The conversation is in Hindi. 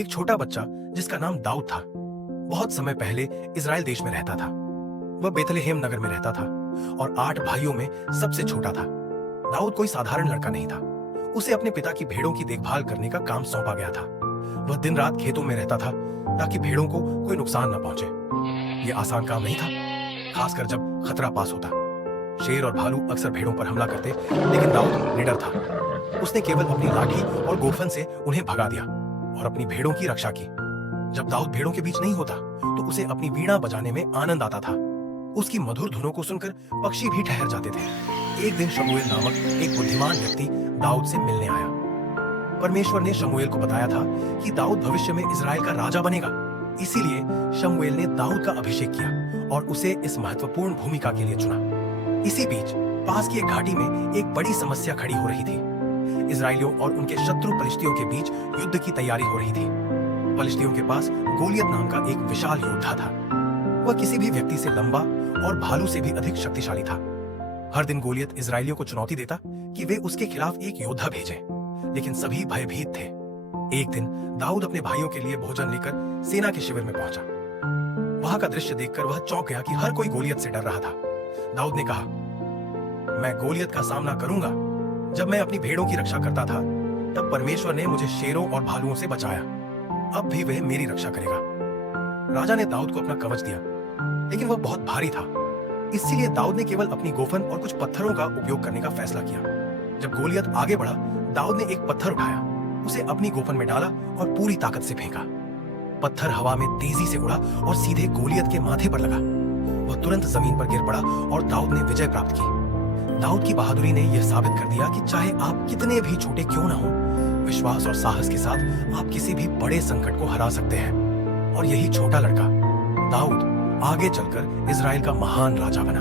एक छोटा बच्चा जिसका नाम दाऊद था बहुत समय पहले इजराइल देश में रहता था। वह बेथलेहेम नगर में रहता था और 8 भाइयों में सबसे छोटा था। दाऊद कोई साधारण लड़का नहीं था। उसे अपने पिता की भेड़ों की देखभाल करने का काम सौंपा गया था। वह दिन रात खेतों में रहता था ताकि भेड़ों को कोई नुकसान न पहुंचे। यह आसान काम नहीं था, खासकर जब खतरा पास होता। शेर और भालू अक्सर भेड़ों पर हमला करते, लेकिन दाऊद निडर था। उसने केवल अपनी लाठी और गोफन से उन्हें भगा दिया और अपनी भेड़ों की रक्षा की। जब दाऊद भेड़ों के बीच नहीं होता तो उसे अपनी वीणा बजाने में आनंद आता था। उसकी मधुर धुनों को सुनकर पक्षी भी ठहर जाते थे। एक दिन शमूएल नामक एक बुद्धिमान व्यक्ति दाऊद से मिलने आया। परमेश्वर ने शमूएल को बताया था कि दाऊद भविष्य में इजराइल का राजा बनेगा। इसीलिए शमूएल ने दाऊद का अभिषेक किया और उसे इस महत्वपूर्ण भूमिका के लिए चुना। इसी बीच पास की एक घाटी में एक बड़ी समस्या खड़ी हो रही थी। इजराइलियों और उनके शत्रु फलिश्तियों के बीच युद्ध की तैयारी हो रही थी। फलिश्तियों के पास गोलियत नाम का एक विशाल योद्धा था। वह किसी भी व्यक्ति से लंबा और भालू से भी अधिक शक्तिशाली था। हर दिन गोलियत इजराइलियों को चुनौती देता कि वे उसके खिलाफ एक योद्धा भेजें, लेकिन सभी भयभीत थे। एक दिन दाऊद अपने भाइयों के लिए भोजन लेकर सेना के शिविर में पहुंचा। वहां का दृश्य देखकर वह चौंक गया कि हर कोई गोलियत से डर रहा था। दाऊद ने कहा, मैं गोलियत का सामना करूंगा। जब मैं अपनी भेड़ों की रक्षा करता था तब परमेश्वर ने मुझे शेरों और भालुओं से बचाया। अब भी वह मेरी रक्षा करेगा। राजा ने दाऊद को अपना कवच दिया, लेकिन वह बहुत भारी था। इसलिए दाऊद ने केवल अपनी गोफन और कुछ पत्थरों का उपयोग करने का फैसला किया। जब गोलियत आगे बढ़ा, दाऊद ने एक पत्थर उठाया, उसे अपनी गोफन में डाला और पूरी ताकत से फेंका। पत्थर हवा में तेजी से उड़ा और सीधे गोलियत के माथे पर लगा। वह तुरंत जमीन पर गिर पड़ा और दाऊद ने विजय प्राप्त की। दाऊद की बहादुरी ने यह साबित कर दिया कि चाहे आप कितने भी छोटे क्यों ना हो, विश्वास और साहस के साथ आप किसी भी बड़े संकट को हरा सकते हैं। और यही छोटा लड़का दाऊद आगे चलकर इजराइल का महान राजा बना।